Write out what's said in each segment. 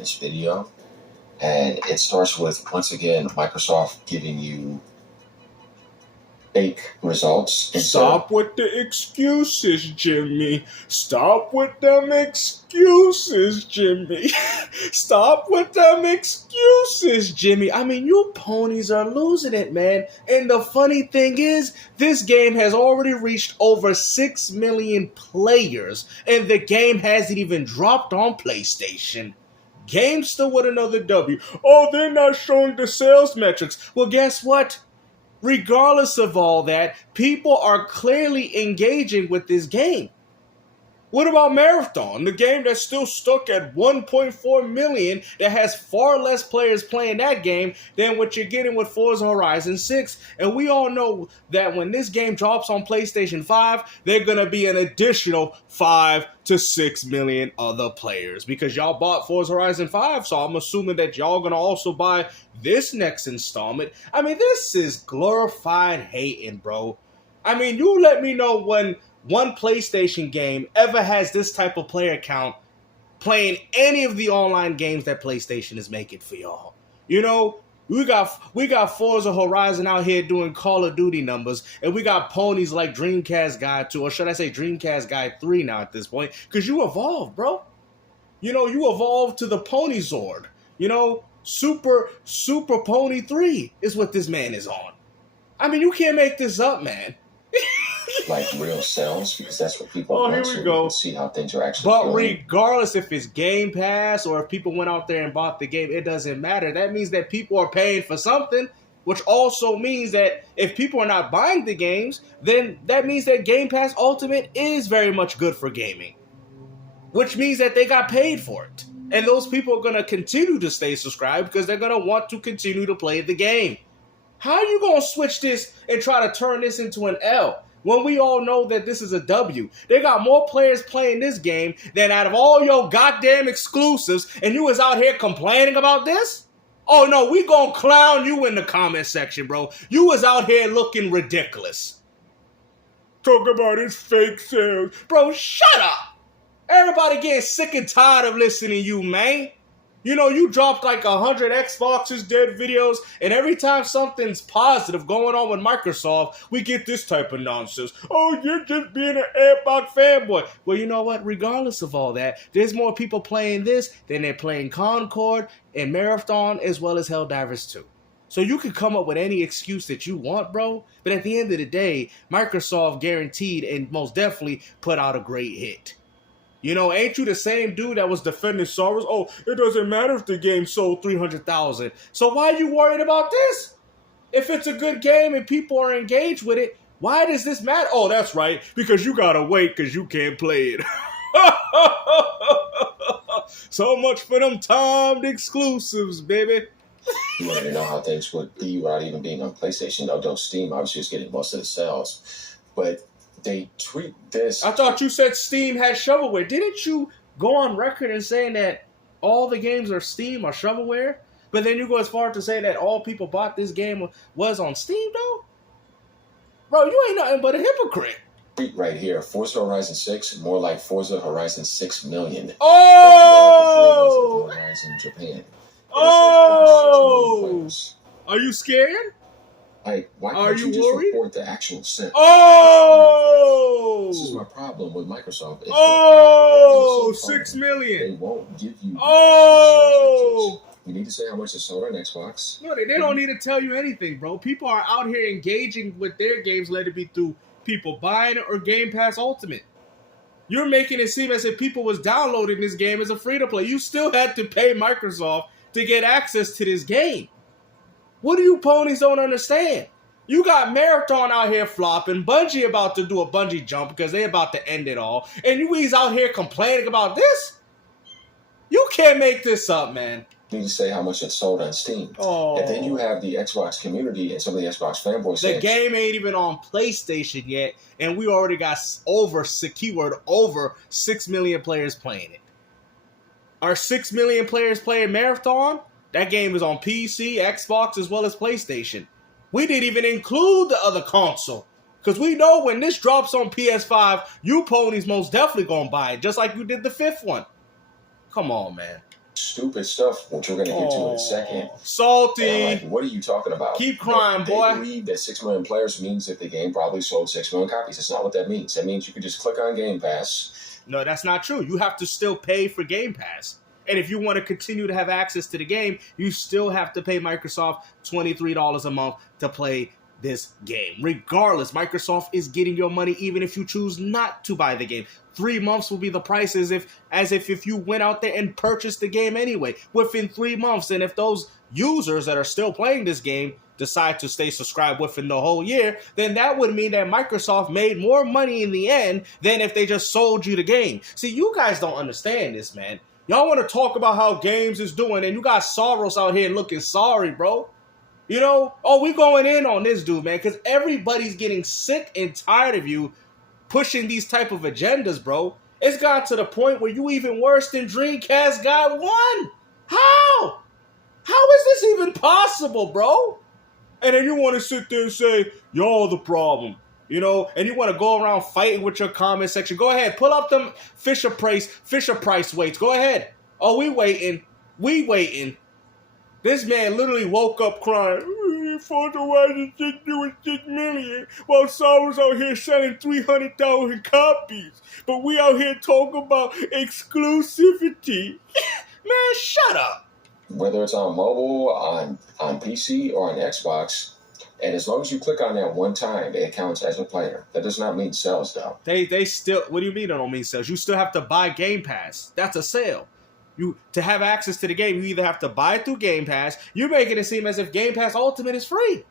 this video. And it starts with, once again, Microsoft giving you fake results. Stop with the excuses, Jimmy. Stop with them excuses, Jimmy. Stop with them excuses, Jimmy. I mean, you ponies are losing it, man. And the funny thing is, this game has already reached over 6 million players, and the game hasn't even dropped on PlayStation. Gamester with another W. Oh, they're not showing the sales metrics. Well, guess what? Regardless of all that, people are clearly engaging with this game. What about Marathon, the game that's still stuck at 1.4 million, that has far less players playing that game than what you're getting with Forza Horizon 6? And we all know that when this game drops on PlayStation 5, they're going to be an additional 5 to 6 million other players, because y'all bought Forza Horizon 5, so I'm assuming that y'all going to also buy this next installment. I mean, this is glorified hating, bro. I mean, you let me know when one PlayStation game ever has this type of player count playing any of the online games that PlayStation is making for y'all. You know, we got Forza Horizon out here doing Call of Duty numbers, and we got ponies like Dreamcast Guy 2, or should I say Dreamcast Guy 3 now at this point, because you evolved, bro. You know, you evolved to the Pony Zord. You know, Super Pony 3 is what this man is on. I mean, you can't make this up, man. Like real sales, because that's what people want. Here we go. To see how things are actually But going. regardless if it's Game Pass or if people went out there and bought the game, it doesn't matter. That means that people are paying for something, which also means that if people are not buying the games, then that means that Game Pass Ultimate is very much good for gaming, which means that they got paid for it. And those people are going to continue to stay subscribed because they're going to want to continue to play the game. How are you going to switch this and try to turn this into an L when we all know that this is a W? They got more players playing this game than out of all your goddamn exclusives, and you was out here complaining about this? Oh no, we gonna clown you in the comment section, bro. You was out here looking ridiculous. Talk about his fake sales. Bro, shut up. Everybody getting sick and tired of listening to you, man. You know, you dropped like 100 Xboxes dead videos, and every time something's positive going on with Microsoft, we get this type of nonsense. Oh, you're just being an Xbox fanboy. Well, you know what? Regardless of all that, there's more people playing this than they're playing Concord and Marathon, as well as Helldivers 2. So you can come up with any excuse that you want, bro, but at the end of the day, Microsoft guaranteed and most definitely put out a great hit. You know, ain't you the same dude that was defending Soros? Oh, it doesn't matter if the game sold 300,000. So why are you worried about this? If it's a good game and people are engaged with it, why does this matter? Oh, that's right, because you gotta wait because you can't play it. So much for them timed exclusives, baby. You wanted to know how things would be without even being on PlayStation. Though Steam obviously is getting most of the sales. But they treat this... I thought you said Steam had shovelware. Didn't you go on record and saying that all the games are Steam or shovelware? But then you go as far to say that all people bought this game was on Steam, though? Bro, you ain't nothing but a hypocrite. Right here, Forza Horizon 6, more like Forza Horizon 6 million. Oh! In Japan. Oh! Are you scared? Like, why Are can't you you just worried? report the actual sales? Oh! This is my problem with Microsoft. Oh! 6 million. They won't give you Oh! You need to say how much it sold on Xbox. No, they don't need to tell you anything, bro. People are out here engaging with their games, let it be through people buying it or Game Pass Ultimate. You're making it seem as if people was downloading this game as a free-to-play. You still had to pay Microsoft to get access to this game. What do you ponies don't understand? You got Marathon out here flopping, Bungie about to do a bungee jump because they about to end it all, and you guys out here complaining about this? You can't make this up, man. You need to say how much it sold on Steam. Oh. And then you have the Xbox community and some of the Xbox fanboys saying... The game ain't even on PlayStation yet, and we already got over 6 million players playing it. Are 6 million players playing Marathon? That game is on PC, Xbox, as well as PlayStation. We didn't even include the other console. Because we know when this drops on PS5, you ponies most definitely gonna buy it, just like you did the 5th one. Come on, man. stupid stuff, which we're going to get to in a second. Salty. And I'm like, what are you talking about? Keep crying, boy. They believe that 6 million players means that the game probably sold 6 million copies. That's not what that means. That means you can just click on Game Pass. No, that's not true. You have to still pay for Game Pass. And if you want to continue to have access to the game, you still have to pay Microsoft $23 a month to play this game. Regardless, Microsoft is getting your money even if you choose not to buy the game. 3 months will be the price as if you went out there and purchased the game anyway within 3 months. And if those users that are still playing this game decide to stay subscribed within the whole year, then that would mean that Microsoft made more money in the end than if they just sold you the game. See, you guys don't understand this, man. Y'all want to talk about how games is doing, and you got Soros out here looking sorry, bro. You know, we going in on this dude, man, because everybody's getting sick and tired of you pushing these type of agendas, bro. It's gotten to the point where you even worse than Dreamcast got one. How? How is this even possible, bro? And then you want to sit there and say, y'all the problem. You know, and you want to go around fighting with your comment section. Go ahead, pull up them Fisher Price weights. Go ahead. Oh, we waiting. This man literally woke up crying. Forza Horizon 6 doing 6 million, while Soros out here selling 300,000 copies. But we out here talking about exclusivity. Man, shut up. Whether it's on mobile, on PC, or on Xbox, and as long as you click on that one time, it counts as a player. That does not mean sales, though. They still, what do you mean they don't mean sales? You still have to buy Game Pass. That's a sale. To have access to the game, you either have to buy it through Game Pass. You're making it seem as if Game Pass Ultimate is free.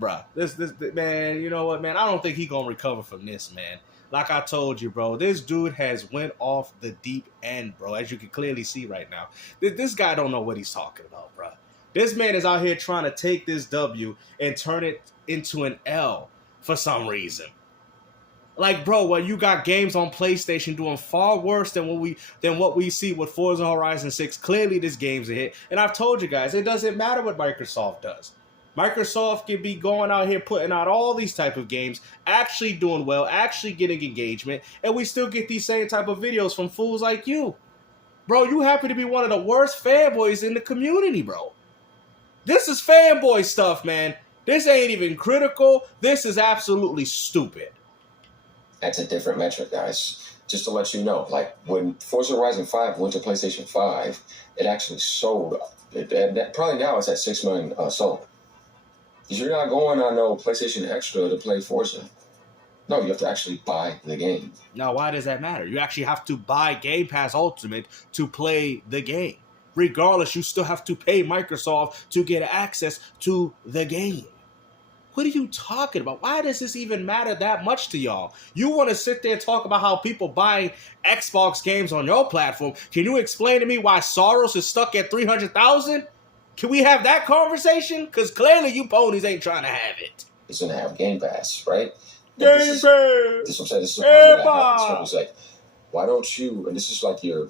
Bruh, this man, you know what, man? I don't think he gonna recover from this, man. Like I told you, bro, this dude has went off the deep end, bro, as you can clearly see right now. This guy don't know what he's talking about, bro. This man is out here trying to take this W and turn it into an L for some reason. Like, bro, well, you got games on PlayStation doing far worse than what we see with Forza Horizon 6. Clearly, this game's a hit. And I've told you guys, it doesn't matter what Microsoft does. Microsoft can be going out here putting out all these type of games, actually doing well, actually getting engagement, and we still get these same type of videos from fools like you. Bro, you happen to be one of the worst fanboys in the community, bro. This is fanboy stuff, man. This ain't even critical. This is absolutely stupid. That's a different metric, guys. Just to let you know, like when Forza Horizon 5 went to PlayStation 5, it actually sold. Probably now it's at 6 million sold. Because you're not going on no PlayStation Extra to play Forza. No, you have to actually buy the game. Now, why does that matter? You actually have to buy Game Pass Ultimate to play the game. Regardless, you still have to pay Microsoft to get access to the game. What are you talking about? Why does this even matter that much to y'all? You want to sit there and talk about how people buying Xbox games on your platform. Can you explain to me why Soros is stuck at 300,000? Can we have that conversation? Because clearly you ponies ain't trying to have it. It's going to have Game Pass, right? Game Pass! This is what I'm saying. This is what I'm saying. Like, why don't you, and this is like your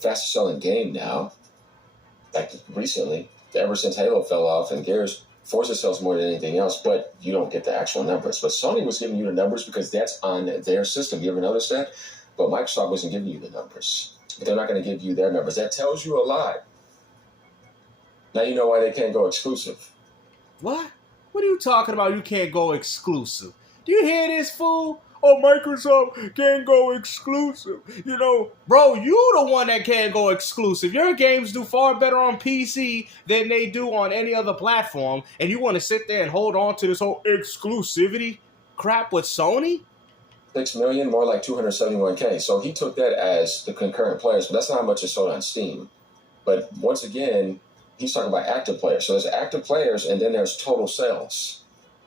fastest selling game now, like recently, ever since Halo fell off and Gears, Forza sells more than anything else, but you don't get the actual numbers. But Sony was giving you the numbers because that's on their system. You ever notice that? But Microsoft wasn't giving you the numbers. But they're not going to give you their numbers. That tells you a lot. Now you know why they can't go exclusive. What? What are you talking about? You can't go exclusive. Do you hear this, fool? Oh, Microsoft can't go exclusive. You know, bro, you the one that can't go exclusive. Your games do far better on PC than they do on any other platform, and you want to sit there and hold on to this whole exclusivity crap with Sony? 6 million, more like 271K. So he took that as the concurrent players, but that's not how much is sold on Steam. But once again, he's talking about active players. So there's active players, and then there's total sales.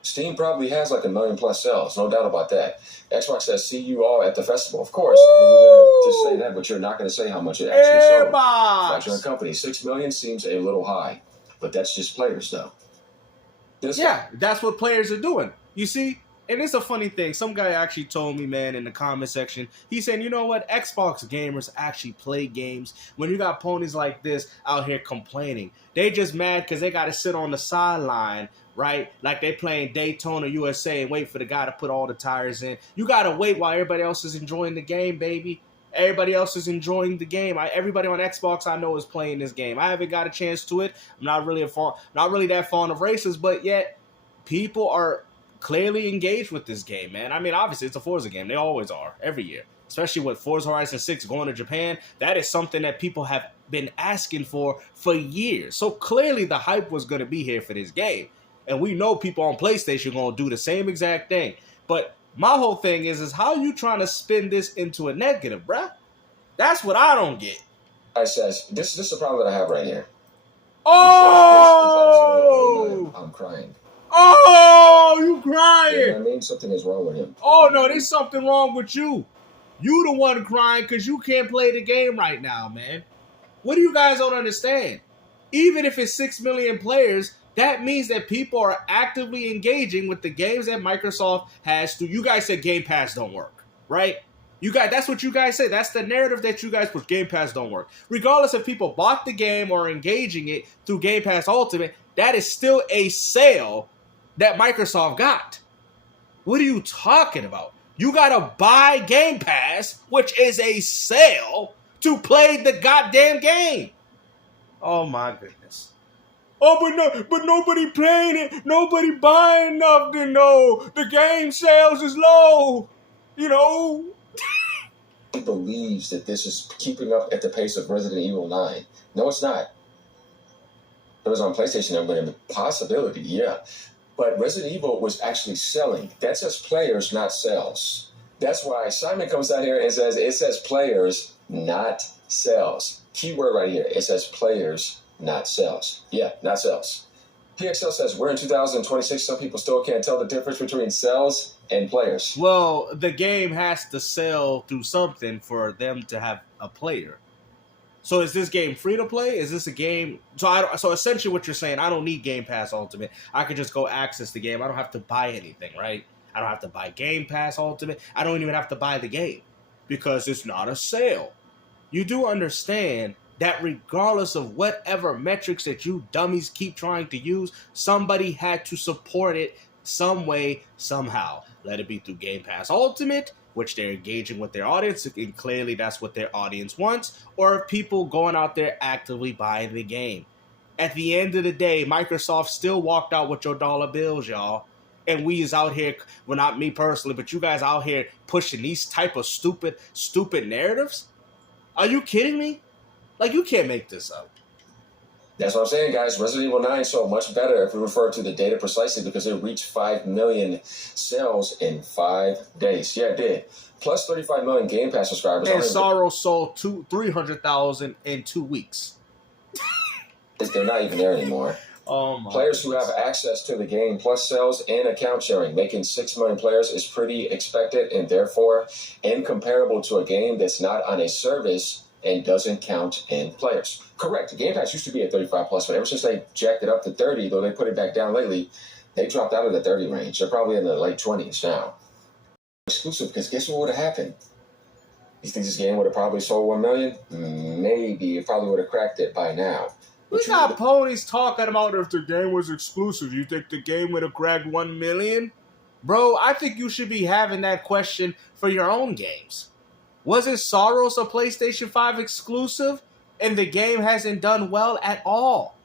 Steam probably has like 1 million plus sales, no doubt about that. Xbox says, see you all at the festival. Of course, you're going to just say that, but you're not going to say how much it actually sold. Fractional company, 6 million seems a little high, but that's just players, though. That's what players are doing. You see? And it's a funny thing. Some guy actually told me, man, in the comment section, he said, you know what? Xbox gamers actually play games. When you got ponies like this out here complaining, they just mad because they got to sit on the sideline, right? Like they playing Daytona USA and wait for the guy to put all the tires in. You got to wait while everybody else is enjoying the game, baby. Everybody else is enjoying the game. Everybody on Xbox I know is playing this game. I haven't got a chance to it. I'm not really that fond of races, but yet people are clearly engaged with this game, man. I mean, obviously it's a Forza game. They always are every year, especially with Forza Horizon 6 going to Japan. That is something that people have been asking for years. So clearly the hype was going to be here for this game. And we know people on PlayStation are going to do the same exact thing. But my whole thing is how you trying to spin this into a negative, bruh? That's what I don't get. I says, this is the problem that I have right here. Oh! I'm crying. Oh, you crying. You know what I mean? Something is wrong with him. Oh, no, there's something wrong with you. You the one crying because you can't play the game right now, man. What do you guys don't understand? Even if it's 6 million players, that means that people are actively engaging with the games that Microsoft has to. You guys said Game Pass don't work, right? That's what you guys say. That's the narrative that you guys put. Game Pass don't work. Regardless if people bought the game or engaging it through Game Pass Ultimate, that is still a sale that Microsoft got. What are you talking about? You gotta buy Game Pass, which is a sale, to play the goddamn game. Oh my goodness. Oh, but nobody playing it. Nobody buying nothing. No, the game sales is low. You know. He believes that this is keeping up at the pace of Resident Evil 9. No, it's not. It was on PlayStation, there would have been a possibility, yeah. But Resident Evil was actually selling. That says players, not sales. That's why Simon comes out here and says, it says players, not sales. Keyword right here. It says players, not sales. Yeah, not sales. PXL says, we're in 2026. Some people still can't tell the difference between sales and players. Well, the game has to sell through something for them to have a player. So is this game free to play? Is this a game? So essentially what you're saying, I don't need Game Pass Ultimate. I could just go access the game. I don't have to buy anything, right? I don't have to buy Game Pass Ultimate. I don't even have to buy the game because it's not a sale. You do understand that regardless of whatever metrics that you dummies keep trying to use, somebody had to support it some way, somehow. Let it be through Game Pass Ultimate, which they're engaging with their audience, and clearly that's what their audience wants, or people going out there actively buying the game. At the end of the day, Microsoft still walked out with your dollar bills, y'all. And we is out here, well, not me personally, but you guys out here pushing these type of stupid narratives? Are you kidding me? Like, you can't make this up. That's what I'm saying, guys. Resident Evil 9 sold much better if we refer to the data precisely because it reached 5 million sales in 5 days. Yeah, it did. Plus 35 million Game Pass subscribers. And Sorrow sold 300,000 in 2 weeks. They're not even there anymore. Oh my players who have access to the game, plus sales and account sharing, making 6 million players is pretty expected and therefore incomparable to a game that's not on a service and doesn't count in players. Correct. Game Pass used to be at 35 plus, but ever since they jacked it up to 30, though they put it back down lately, they dropped out of the 30 range. They're probably in the late 20s now. Exclusive, because guess what would have happened? You think this game would have probably sold 1 million? Maybe. It probably would have cracked it by now. We got ponies talking about if the game was exclusive. You think the game would have cracked 1 million? Bro, I think you should be having that question for your own games. Wasn't Sorrows a PlayStation 5 exclusive? And the game hasn't done well at all.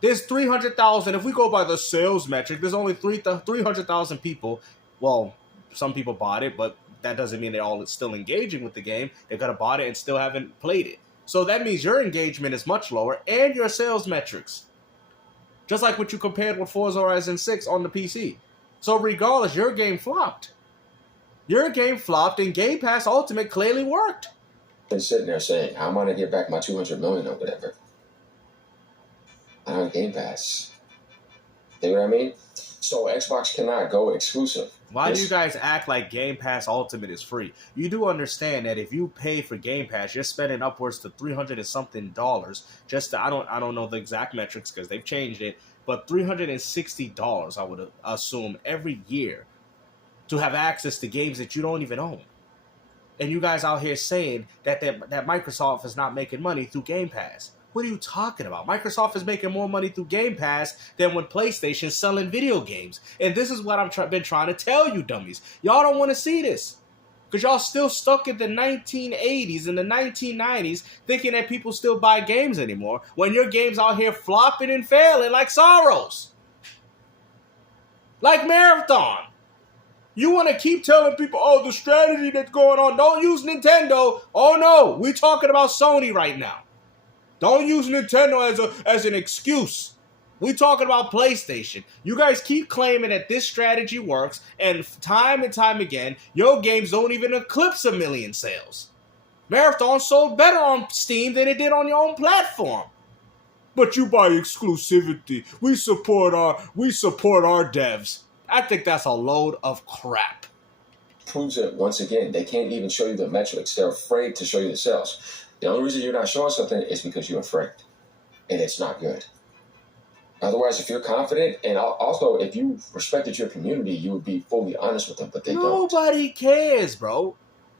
There's 300,000. If we go by the sales metric, there's only 300,000 people. Well, some people bought it, but that doesn't mean they're all still engaging with the game. They could have bought it and still haven't played it. So that means your engagement is much lower and your sales metrics. Just like what you compared with Forza Horizon 6 on the PC. So regardless, your game flopped. Your game flopped and Game Pass Ultimate clearly worked. Been sitting there saying, how am I going to get back my 200 million or whatever? On Game Pass. You know what I mean? So Xbox cannot go exclusive. Why do you guys act like Game Pass Ultimate is free? You do understand that if you pay for Game Pass, you're spending upwards to $300 and something just to, I don't know the exact metrics because they've changed it, but $360 I would assume every year to have access to games that you don't even own. And you guys out here saying that Microsoft is not making money through Game Pass. What are you talking about? Microsoft is making more money through Game Pass than when PlayStation's selling video games. And this is what I've been trying to tell you, dummies. Y'all don't want to see this. Because y'all still stuck in the 1980s and the 1990s thinking that people still buy games anymore when your game's out here flopping and failing like Sorrows. Like Marathon. You want to keep telling people, oh, the strategy that's going on, don't use Nintendo. Oh, no, we're talking about Sony right now. Don't use Nintendo as an excuse. We're talking about PlayStation. You guys keep claiming that this strategy works, and time again, your games don't even eclipse 1 million sales. Marathon sold better on Steam than it did on your own platform. But you buy exclusivity. We support our devs. I think that's a load of crap. Proves it once again. They can't even show you the metrics. They're afraid to show you the sales. The only reason you're not showing something is because you're afraid. And it's not good. Otherwise, if you're confident, and also if you respected your community, you would be fully honest with them, but they don't. Nobody cares, bro.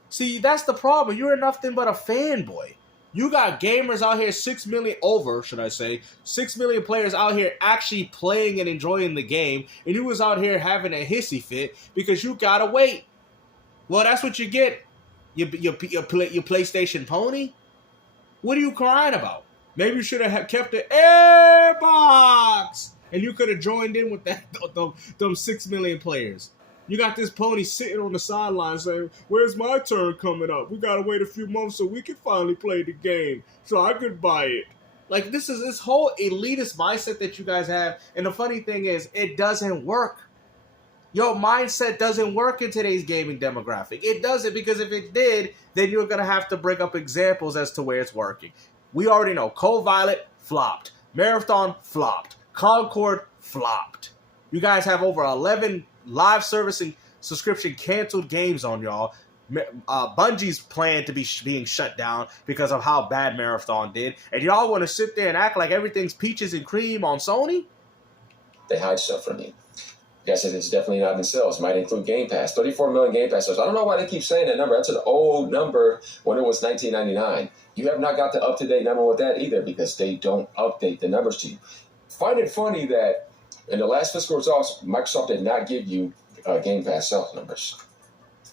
See, that's the problem. You're nothing but a fanboy. You got gamers out here, 6 million players out here actually playing and enjoying the game, and you was out here having a hissy fit because you gotta wait. Well, that's what you get. Your PlayStation pony? What are you crying about? Maybe you should have kept the airbox, and you could have joined in with them 6 million players. You got this pony sitting on the sideline saying, where's my turn coming up? We gotta wait a few months so we can finally play the game, so I could buy it. Like, this is this whole elitist mindset that you guys have, and the funny thing is, it doesn't work. Your mindset doesn't work in today's gaming demographic. It doesn't, because if it did, then you're gonna have to bring up examples as to where it's working. We already know Cold Violet flopped. Marathon flopped. Concord flopped. You guys have over 11 live servicing subscription canceled games on y'all. Bungie's plan to be being shut down because of how bad Marathon did. And y'all want to sit there and act like everything's peaches and cream on Sony? They hide stuff from you. Yes, it's definitely not in sales. It might include Game Pass. 34 million Game Pass sales. I don't know why they keep saying that number. That's an old number when it was $19.99. You have not got the up-to-date number with that either because they don't update the numbers to you. Find it funny that in the last fiscal results, Microsoft did not give you Game Pass sales numbers.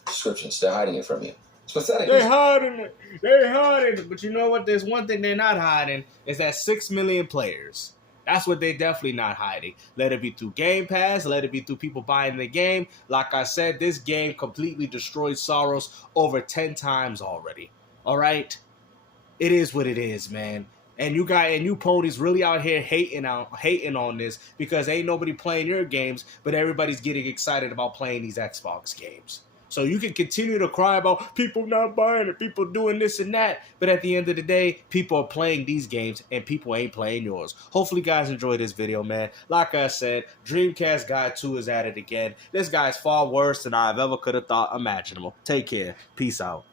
Subscriptions. They're hiding it from you. It's pathetic. They're hiding it. They're hiding it. But you know what? There's one thing they're not hiding is that 6 million players. That's what they're definitely not hiding. Let it be through Game Pass. Let it be through people buying the game. Like I said, this game completely destroyed Soros over 10 times already. All right? It is what it is, man. And you ponies really out here hating on this because ain't nobody playing your games, but everybody's getting excited about playing these Xbox games. So you can continue to cry about people not buying it, people doing this and that, but at the end of the day, people are playing these games and people ain't playing yours. Hopefully you guys enjoyed this video, man. Like I said, Dreamcast Guy 2 is at it again. This guy's far worse than I've ever could have thought imaginable. Take care. Peace out.